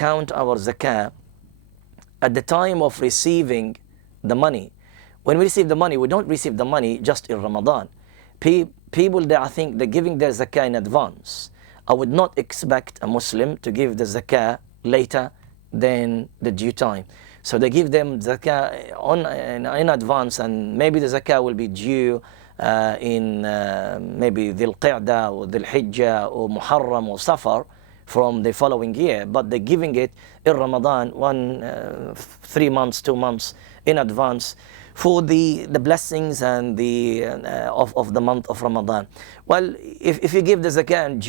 count our zakah at the time of receiving the money. When we receive the money, we don't receive the money just in Ramadan. People, I think they're giving their zakah in advance. I would not expect a Muslim to give the zakah later than the due time. So they give them zakah in advance, and maybe the zakah will be due in maybe Dhul Qa'dah or Dhul Hijjah or Muharram or Safar from the following year, but they're giving it in Ramadan 3 months, 2 months in advance for the blessings and the of the month of Ramadan. Well, if you give the zakah in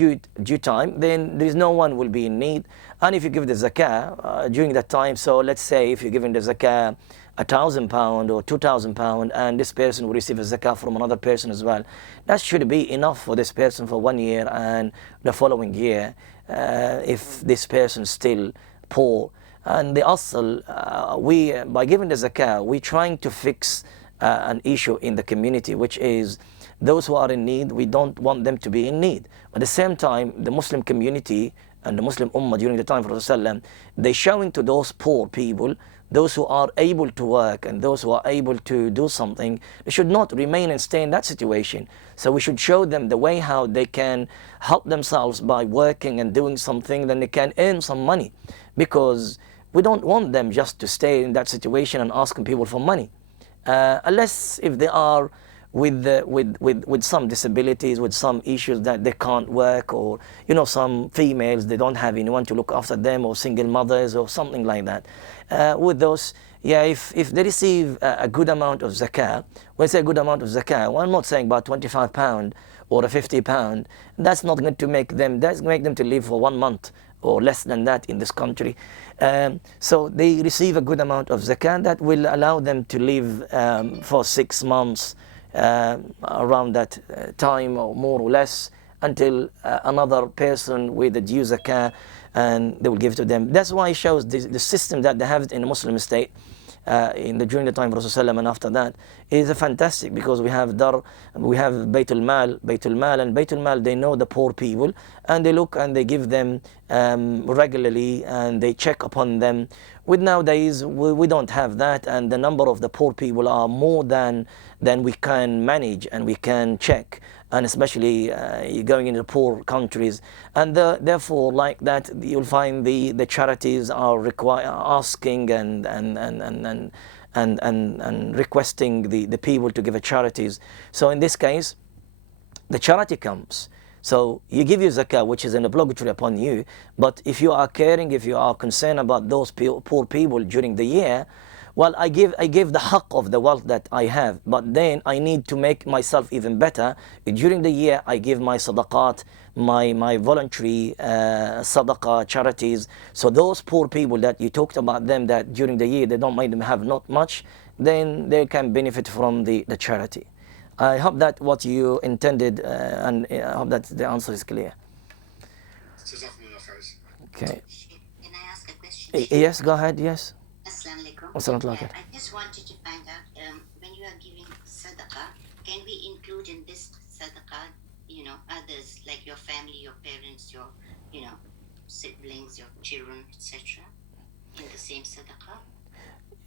due time, then there is no one will be in need. And if you give the zakah during that time, so let's say if you're giving the zakah £1,000 or £2,000, and this person will receive a zakah from another person as well, that should be enough for this person for 1 year and the following year, if this person is still poor. And the asl, by giving the zakah, we're trying to fix an issue in the community, which is those who are in need, we don't want them to be in need. At the same time, the Muslim community and the Muslim Ummah during the time of Rasulullah, they're showing to those poor people, those who are able to work and those who are able to do something, they should not remain and stay in that situation. So we should show them the way how they can help themselves by working and doing something, then they can earn some money. Because we don't want them just to stay in that situation and asking people for money. Unless if they are with some disabilities, with some issues that they can't work, or some females, they don't have anyone to look after them, or single mothers or something like that. With those, if they receive a good amount of zakah, when I say a good amount of zakah, well, I'm not saying about £25 or a £50. That's not going to make them, that's going to make them to live for 1 month or less than that in this country. So they receive a good amount of zakah that will allow them to live for 6 months, around that time, or more or less, until another person with the due zakah, and they will give to them. That's why it shows the system that they have in a Muslim state during the time of Rasulullah, and after that is fantastic, because we have Baytul Mal, and Baytul Mal, they know the poor people, and they look and they give them regularly, and they check upon them. With nowadays, we don't have that, and the number of the poor people are more than we can manage and we can check, and especially going into poor countries, and therefore, like that, you'll find the charities are asking and requesting the people to give a charities. So in this case, the charity comes. So you give your zakah, which is an obligatory upon you, but if you are caring, if you are concerned about those poor people during the year, well, I give the haqq of the wealth that I have, but then I need to make myself even better. During the year, I give my sadaqat, my voluntary sadaqah charities. So those poor people that you talked about them, that during the year they don't mind them have not much, then they can benefit from the charity. I hope that what you intended, and I hope that the answer is clear. Okay. Can I ask a question? Yes, go ahead, yes. Assalamu alaikum. Assalamu I just wanted to find out, when you are giving sadaqah, can we include in this sadaqah, others, like your family, your parents, your, siblings, your children, etc., in the same sadaqah?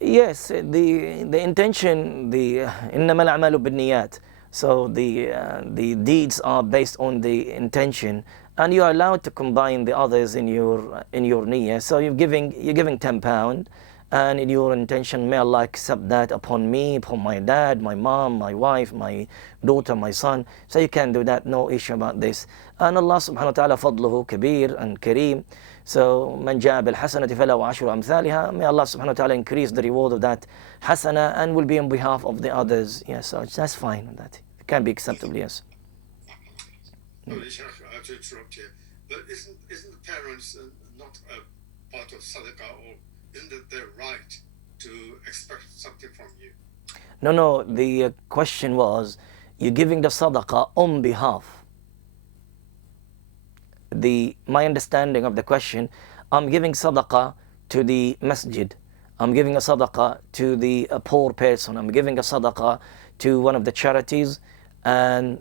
Yes, the intention, إنما الأعمال بالنيات. So the deeds are based on the intention, and you are allowed to combine the others in your niyyah. So you're giving £10, and in your intention, may Allah accept that upon me, upon my dad, my mom, my wife, my daughter, my son. So you can do that, no issue about this. And Allah subhanahu wa ta'ala fadluhu kabir and kareem. So man ja'a bil hasanati falahu ashru amthaliha. May Allah subhanahu wa ta'ala increase the reward of that hasana, and will be on behalf of the others. Yes, so that's fine. That it can be acceptable. Yes. Sorry, Sheikh, I have to interrupt here. But isn't the parents not a part of sadaqah, or isn't it their right to expect something from you? No. The question was, you're giving the sadaqah on behalf. My understanding of the question, I'm giving sadaqah to the masjid, I'm giving a sadaqah to the poor person, I'm giving a sadaqah to one of the charities, and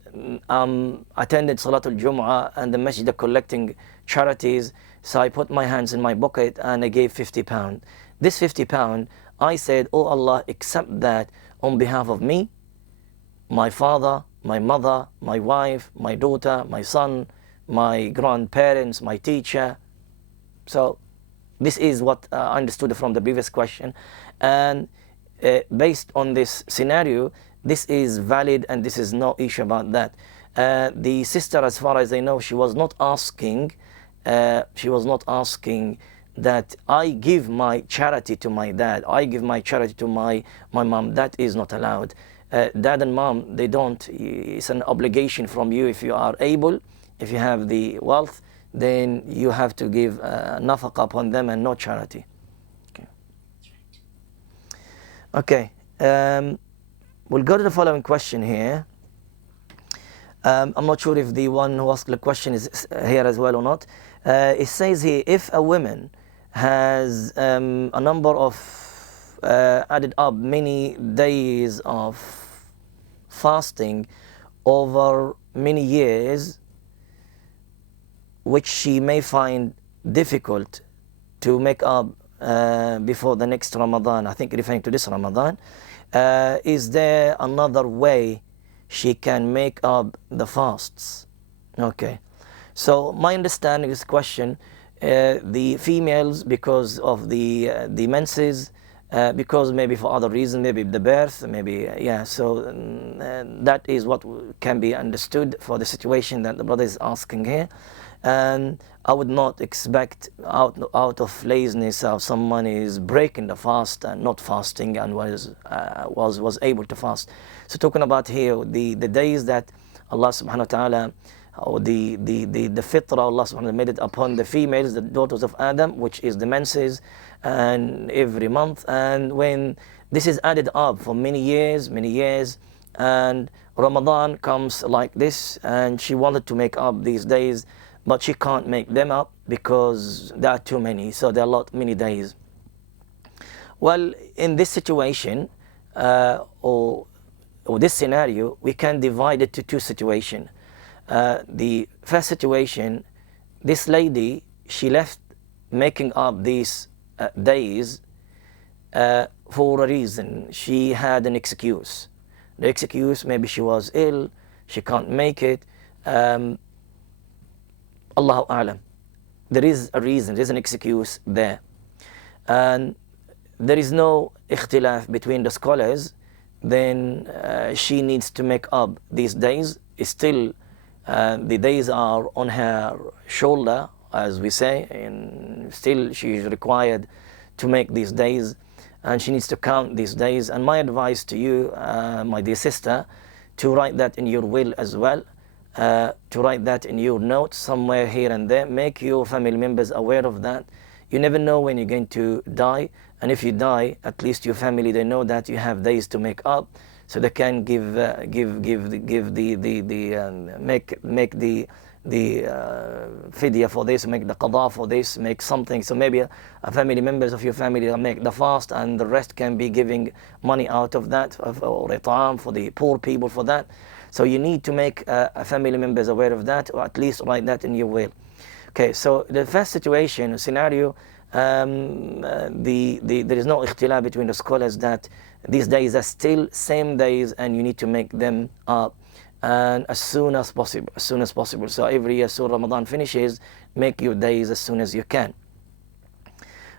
attended Salatul Jum'ah, and the masjid are collecting charities. So I put my hands in my pocket and I gave 50 pound. This 50 pound, I said, oh Allah, accept that on behalf of me, my father, my mother, my wife, my daughter, my son, my grandparents, my teacher. So this is what I understood from the previous question. And based on this scenario, this is valid and this is no issue about that. The sister, as far as I know, she was not asking that I give my charity to my dad, I give my charity to my mom. That is not allowed. Dad and mom, they don't. It's an obligation from you. If you are able, if you have the wealth, then you have to give nafaqah upon them and no charity. Okay. We'll go to the following question here. I'm not sure if the one who asked the question is here as well or not. It says here, if a woman has a number of added up many days of fasting over many years, which she may find difficult to make up before the next Ramadan, I think referring to this Ramadan, is there another way she can make up the fasts? Okay, so my understanding of this question, the females, because of the menses, because maybe for other reasons, maybe the birth, maybe, yeah, so that is what can be understood for the situation that the brother is asking here. And I would not expect out of laziness or someone is breaking the fast and not fasting and was able to fast. So talking about here the days that Allah subhanahu wa ta'ala, or the fitrah, Allah subhanahu wa ta'ala made it upon the females, the daughters of Adam, which is the menses, and every month. And when this is added up for many years, and Ramadan comes like this, and she wanted to make up these days, but she can't make them up because there are too many, so there are many days. Well, in this situation, or this scenario, we can divide it to two situations. The first situation, this lady, she left making up these days for a reason. She had an excuse. The excuse, maybe she was ill, she can't make it. Allahu A'lam. There is a reason, there is an excuse there. And there is no ikhtilaf between the scholars. Then she needs to make up these days. Still, the days are on her shoulder, as we say, and still she is required to make these days, and she needs to count these days. And my advice to you, my dear sister, to write that in your will as well. To write that in your notes somewhere here and there. Make your family members aware of that. You never know when you're going to die, and if you die, at least your family, they know that you have days to make up, so they can make the fidya for this, make the qada for this, make something. So maybe a family members of your family make the fast, and the rest can be giving money out of that, or it'am for the poor people for that. So you need to make family members aware of that, or at least write that in your will. Okay, so the first situation, scenario, there is no ikhtilaf between the scholars that these days are still same days, and you need to make them up, and as soon as possible. So every year, so Ramadan finishes, make your days as soon as you can.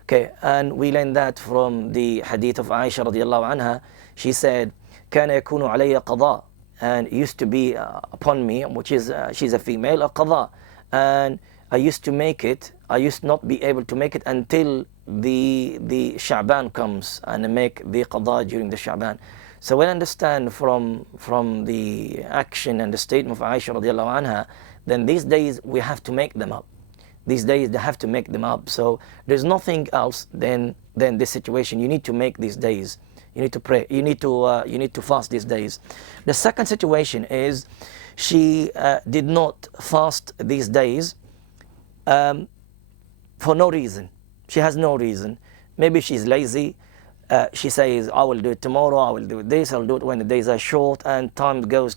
Okay, and we learn that from the hadith of Aisha radiallahu anha. She said, كان يكون علي قضاء, and it used to be upon me, which is she's a female, a qada, and I used to make it. I used not be able to make it until the Sha'ban comes, and I make the qada during the Sha'ban. So we understand from the action and the statement of Aisha radiallahu anha, then these days we have to make them up. These days they have to make them up. So there's nothing else than this situation. You need to make these days. You need to pray. You need to fast these days. The second situation is she did not fast these days for no reason. She has no reason. Maybe she's lazy. She says, I will do it tomorrow, I will do this, I'll do it when the days are short, and time goes,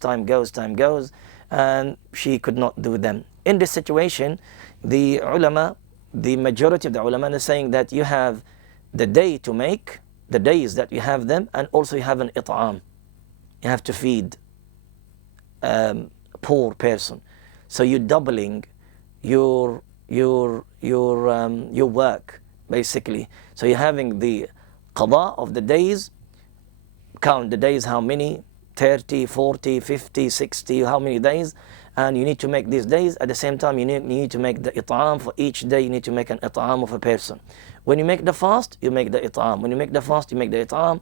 and she could not do them. In this situation, the ulama, the majority of the ulama is saying that you have the day to make, the days that you have them, and also you have an it'am. You have to feed poor person. So you're doubling your work basically. So you're having the qada of the days, count the days, how many, 30, 40, 50, 60, how many days, and you need to make these days. At the same time, you need to make the it'am for each day. You need to make an it'am of a person. When you make the fast, you make the it'am. When you make the fast, you make the it'am,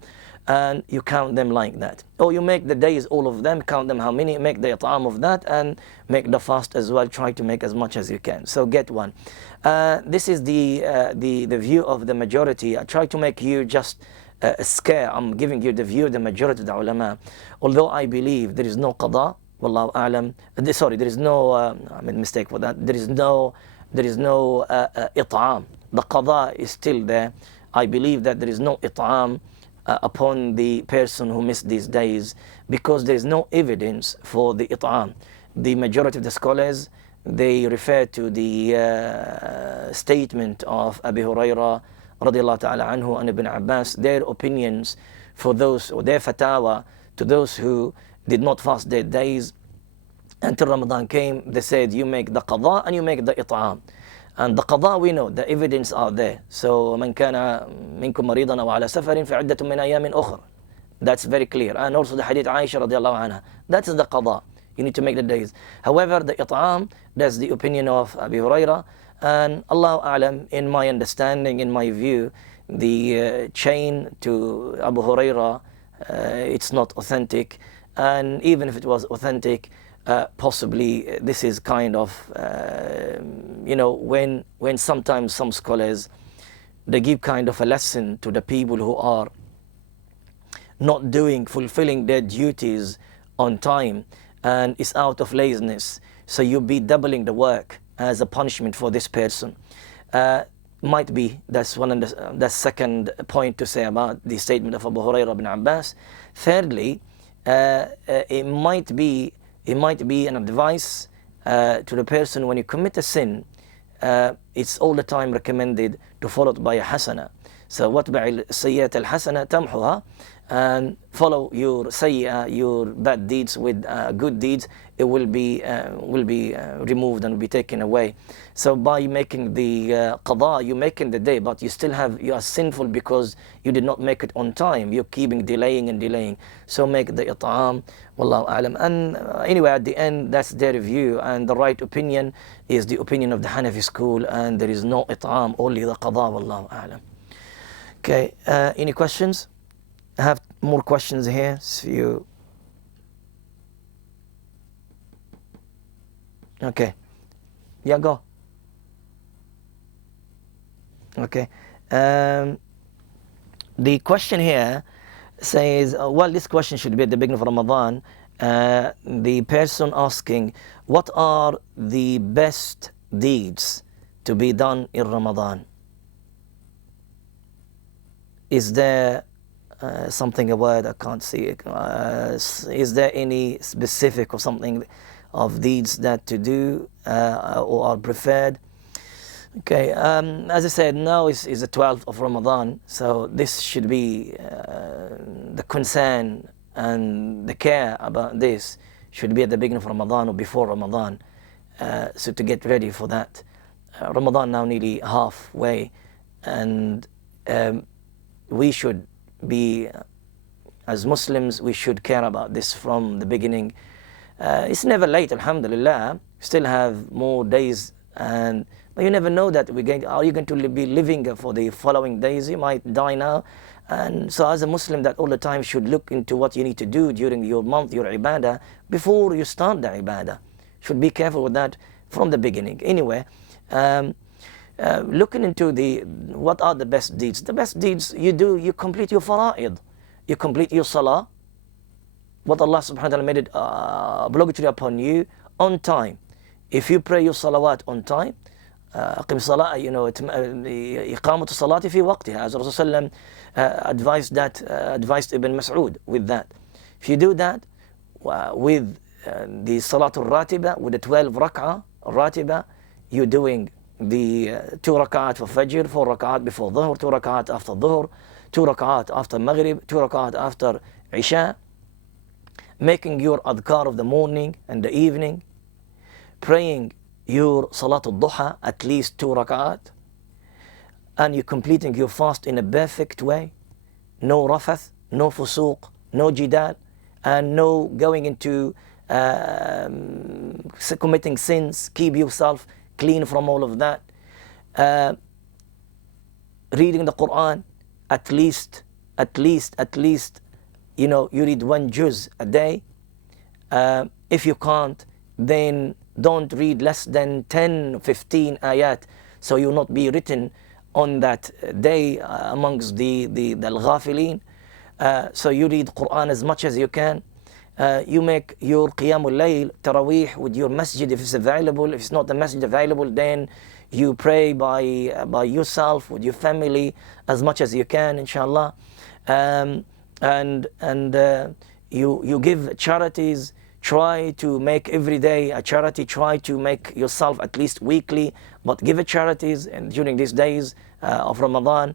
and you count them like that. Or you make the days, all of them, count them how many, make the it'am of that, and make the fast as well. Try to make as much as you can. So get one. This is the view of the majority. I try to make you just scare. I'm giving you the view of the majority of the ulama. Although I believe there is no qada, wallahu a'lam. Sorry, there is no, I made a mistake for that. There is no it'am. The qada is still there. I believe that there is no it'am upon the person who missed these days, because there is no evidence for the it'am. The majority of the scholars, they refer to the statement of Abu Hurairah radiallahu ta'ala anhu and Ibn Abbas, their opinions for those, or their fatwa to those who did not fast their days until Ramadan came. They said you make the qada and you make the it'am. And the qada, we know the evidence are there. So من كان منكم مريضا أو على سفر فعدة من أيام أخرى. That's very clear. And also the hadith Aisha radiallahu anha. That's the qada. You need to make the days. However, the it'am, that's the opinion of Abu Hurairah. And Allahu A'lam, in my understanding, in my view, the chain to Abu Hurairah, it's not authentic. And even if it was authentic, possibly this is kind of, when sometimes some scholars, they give kind of a lesson to the people who are not fulfilling their duties on time, and it's out of laziness. So you'll be doubling the work as a punishment for this person. Might be, that's one of the second point to say about the statement of Abu Hurairah ibn Abbas. Thirdly, it might be an advice to the person when you commit a sin. It's all the time recommended to follow it by a hasana. So وَاتْبَعِ السَّيِّئَةَ الْحَسَنَةَ تَمْحُهَا, and follow your sayyah, your bad deeds with good deeds. It will be removed and will be taken away. So by making the qada, you're making the day, but you are sinful because you did not make it on time. You're keeping delaying. So make the it'am, wallahu a'lam. And anyway, at the end, that's their view, and the right opinion is the opinion of the Hanafi school, and there is no it'am, only the qada, wallahu a'lam. Okay, any questions? I have more questions here. So you... Okay. Yeah, go. Okay. The question here says, well, this question should be at the beginning of Ramadan. The person asking, what are the best deeds to be done in Ramadan? Is there something, a word, I can't see it. Is there any specific or something of deeds that to do or are preferred? Okay, as I said, now is the 12th of Ramadan, so this should be the concern and the care about this should be at the beginning of Ramadan or before Ramadan, so to get ready for that. Ramadan now nearly halfway, and we should be, as Muslims, we should care about this from the beginning. It's never late, alhamdulillah. Still have more days, but you never know that are you going to be living for the following days? You might die now. And so as a Muslim, that all the time should look into what you need to do during your month, your ibadah, before you start the ibadah. Should be careful with that from the beginning. Anyway, looking into what are the best deeds. The best deeds you do, you complete your fara'id. You complete your salah. What Allah subhanahu wa ta'ala made it obligatory upon you on time. If you pray your salawat on time, أقم صلاة, إقامة الصلاة في وقتها, as Rasulullah advised Ibn Mas'ud with that. If you do that with the Salatul Ratiba, with the 12 rak'ah Ratiba, you're doing the 2 rak'at for Fajr, 4 rak'at before Dhuhr, 2 rak'at after Dhuhr, 2 rak'at after Maghrib, 2 rak'at after Isha, making your adhkar of the morning and the evening, praying your Salatul Duha at least 2 rak'at, and you're completing your fast in a perfect way. No rafath, no fusuq, no jidal, and no going into committing sins. Keep yourself clean from all of that. Reading the Quran, at least, you read 1 juz a day. If you can't, then don't read less than 10, 15 ayat, so you'll not be written on that day amongst the al-ghafilin. So you read Quran as much as you can. You make your Qiyamul Layl, Taraweeh with your masjid if it's available. If it's not the masjid available, then you pray by yourself with your family as much as you can, inshallah. And you give charities. Try to make every day a charity. Try to make yourself at least weekly, but give it charities and during these days of Ramadan.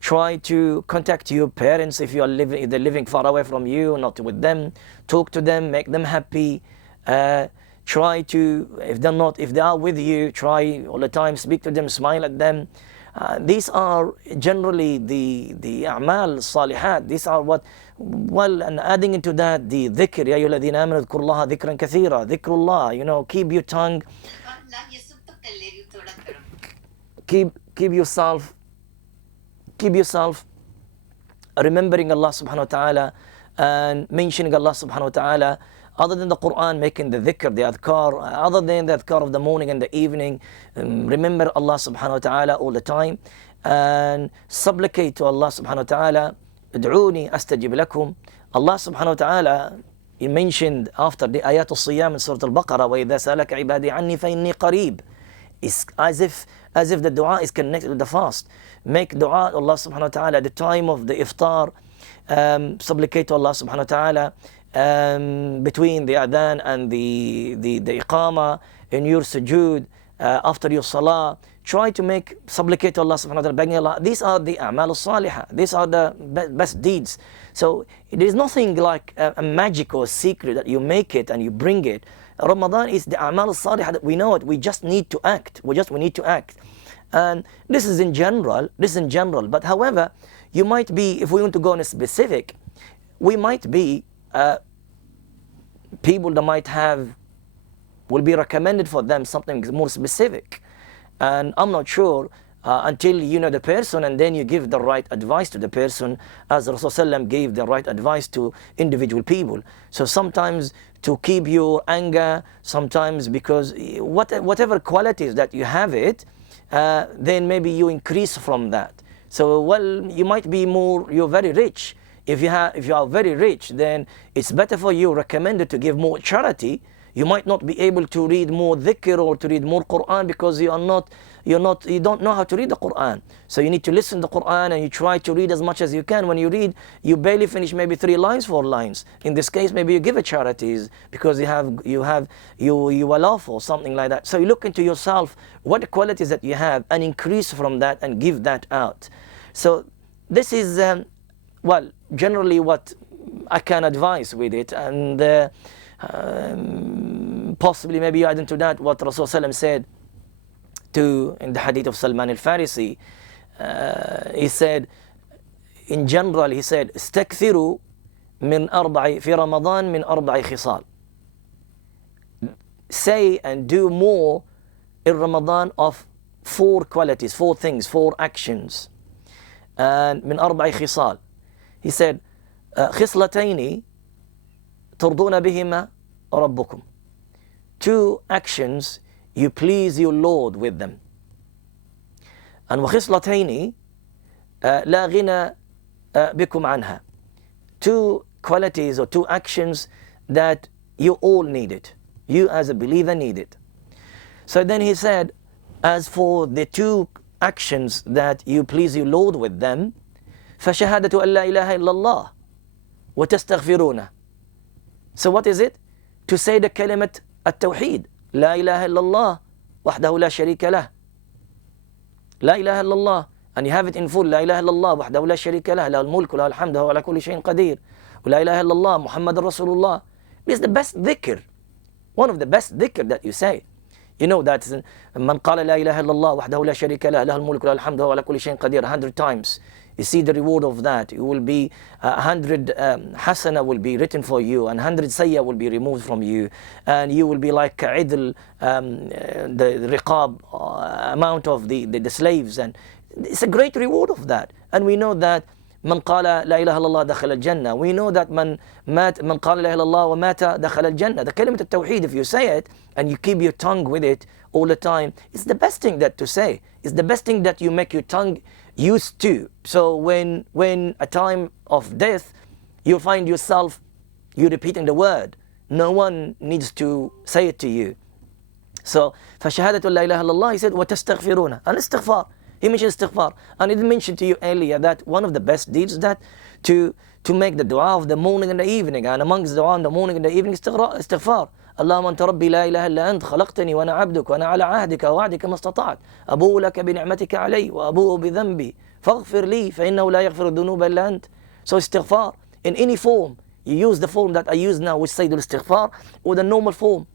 Try to contact your parents if they're living far away from you, not with them. Talk to them, make them happy. Try to, if they are with you, try all the time, speak to them, smile at them. These are generally the a'mal salihat. These are what, well, and adding into that the dhikr, ya ayyuhalladhina amanu dhkurullaha dhikran kathira, dhikrullah, keep your tongue, keep yourself remembering Allah subhanahu wa ta'ala and mentioning Allah subhanahu wa ta'ala. Other than the Quran, making the dhikr, the adhkar, other than the adhkar of the morning and the evening, remember Allah subhanahu wa ta'ala all the time and supplicate to Allah subhanahu wa ta'ala. Ad'uni astajib lakum. Allah subhanahu wa ta'ala, he mentioned after the ayat al-siyam in Surah Al-Baqarah, وَإِذَا سَأَلَكَ عِبَادِي عَنِّي فَإِنِّي قَرِيب. It's as if the dua is connected with the fast. Make dua to Allah subhanahu wa ta'ala at the time of the iftar. Supplicate to Allah subhanahu wa ta'ala between the adhan and the iqama, in your sujood, after your salah. Try to make supplicate to Allah subhanahu wa ta'ala, begging Allah. These are the a'mal al-salihah. These are the best deeds. So there is nothing like a magic or a secret that you make it and you bring it. Ramadan is the a'mal al-salihah that we know it. We just need to act. We need to act. And this is in general. But however, you might be, if we want to go on a specific, we might be people that will be recommended for them something more specific. And I'm not sure until you know the person and then you give the right advice to the person, as Rasulullah gave the right advice to individual people. So sometimes to keep your anger, sometimes because whatever qualities that you have it, then maybe you increase from that. So, well, you might be you're very rich. If you are very rich, then it's better for you, recommended to give more charity. You might not be able to read more dhikr or to read more Quran because you don't know how to read the Quran. So you need to listen to the Quran and you try to read as much as you can. When you read, you barely finish maybe 3 lines, 4 lines. In this case, maybe you give it charities because you allow for something like that. So you look into yourself, what qualities that you have, and increase from that and give that out. So this is generally what I can advise with it, and possibly maybe add into that what Rasulullah said in the hadith of Salman al-Farisi. He said, in general, he said, استكثروا من في رمضان من 4 خصال. Say and do more in Ramadan of 4 qualities, 4 things, 4 actions. And من 4 خصال. He said, خصلتين ترضون بهما ربكم. 2 actions you please your Lord with them. And وخصلتين لا غنى بكم عنها. 2 qualities or 2 actions that you all need it. You as a believer need it. So then he said, as for the 2 actions that you please your Lord with them, فشهادة أن لا إله إلا الله وتستغفرونه. So what is it? To say the kalimat at-tawheed, La ilaha illallah, وحده لا شريك له. لا إله إلا الله. And you have it in full. لا إله إلا الله وحده لا شريك له له الملك وله الحمد وهو على كل شيء قدير. ولا إله إلا الله محمد رسول الله. This is the best dhikr. One of the best dhikr that you say. You know that من قال لا إله إلا الله وحده لا شريك له له الملك وله الحمد وهو على كل شيء قدير 100 times. You see the reward of that. It will be 100 hasana will be written for you, and 100 sayya will be removed from you, and you will be like idl, the riqab amount of the slaves, and it's a great reward of that. And we know that من قال لا إله إلا الله دخل الجنة. We know that من قال لا إله إلا الله ومات دخل الجنة. The كلمة التوحيد, if you say it and you keep your tongue with it all the time, it's the best thing that to say. It's the best thing that you make your tongue used to. So when a time of death, you find yourself, you repeating the word. No one needs to say it to you. So فشهادة لا إله إلا الله, he said وتستغفرون, and istighfar. He mentioned istighfar. And I did mention to you earlier that one of the best deeds is that to make the dua of the morning and the evening. And amongst the dua in the morning and the evening, istighfar. اللهم أنت ربي لا إله إلا أنت خلقتني وأنا عبدك وأنا على عهدك ووعدك ما استطعت أبوء لك بنعمتك علي وأبوء بذنبي فاغفر لي فإنه لا يغفر الذنوب إلا أنت. So istighfar in any form. You use the form that I use now, which Sayyidul Istighfar, or the normal form.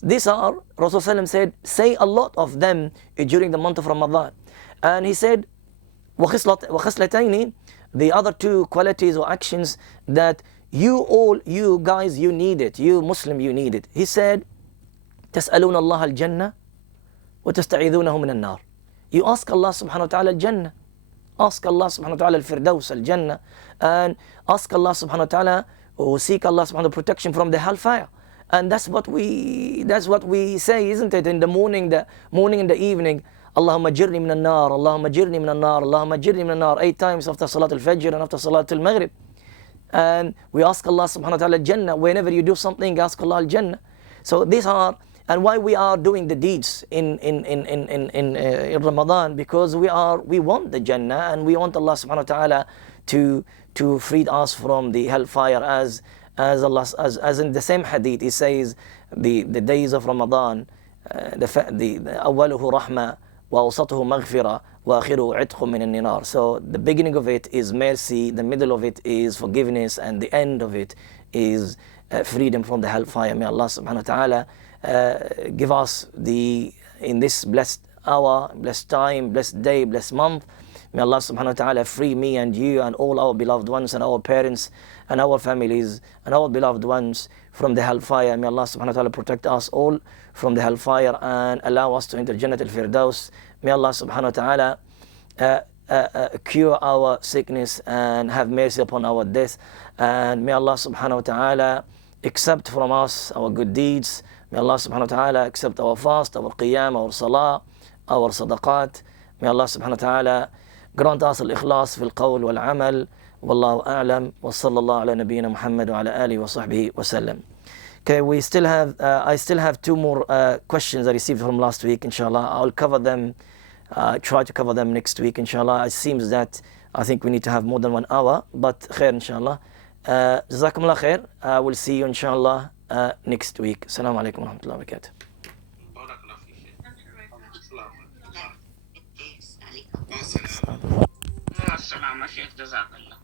These are, Rasulullah said, say a lot of them during the month of Ramadan. And he said, وَخِصْلَتَيْنِ, the other two qualities or actions that you guys, you need it. You Muslim, you need it. He said, تَسْأَلُونَ اللَّهَ الْجَنَّةِ وَتَسْتَعِذُونَهُ مِنَ النَّارِ. You ask Allah subhanahu wa ta'ala al-Jannah. Ask Allah subhanahu wa ta'ala al-Firdaus, al-Jannah. And ask Allah subhanahu wa ta'ala, or seek Allah subhanahu wa ta'ala protection from the hellfire. And that's what we say, isn't it? In the morning and the evening. اللهم اجرني من النار اللهم اجرني من النار اللهم اجرني من النار 8 times after Salat al-Fajr and after Salat al-Maghrib. And we ask Allah subhanahu wa ta'ala al-Jannah. Whenever you do something, ask Allah al-Jannah. So these are, and why we are doing the deeds in Ramadan, because we want the Jannah, and we want Allah subhanahu wa ta'ala to free us from the hellfire, as in the same hadith he says the days of Ramadan, the أوله رحمة وأوسطه مغفرة وآخره عتق من النار. So the beginning of it is mercy, the middle of it is forgiveness, and the end of it is freedom from the hellfire. May Allah subhanahu wa ta'ala give us in this blessed hour, blessed time, blessed day, blessed month. May Allah subhanahu wa ta'ala free me and you and all our beloved ones and our parents and our families and our beloved ones from the hellfire. May Allah subhanahu wa ta'ala protect us all from the hellfire and allow us to enter Jannat al-Firdaus. May Allah subhanahu wa ta'ala cure our sickness and have mercy upon our death. And may Allah subhanahu wa ta'ala accept from us our good deeds. May Allah subhanahu wa ta'ala accept our fast, our qiyam, our salah, our sadaqat. May Allah subhanahu wa ta'ala grant us al-ikhlas fil qawl wal amal. Wallahu a'lam. Wa sallallahu ala nabiyyina Muhammad wa ala alihi wa sahbihi wa sallam. Okay, we still have, I still have 2 more questions I received from last week, inshallah. I'll cover them, try to cover them next week, inshallah. It seems that I think we need to have more than 1 hour, but khair, inshallah. Jazakumullah khair. We'll see you, inshallah, next week. Assalamu alaikum wa rahmatullahi wa barakatuh. السلام عليكم. السلام. السلام عليكم. جزاك الله.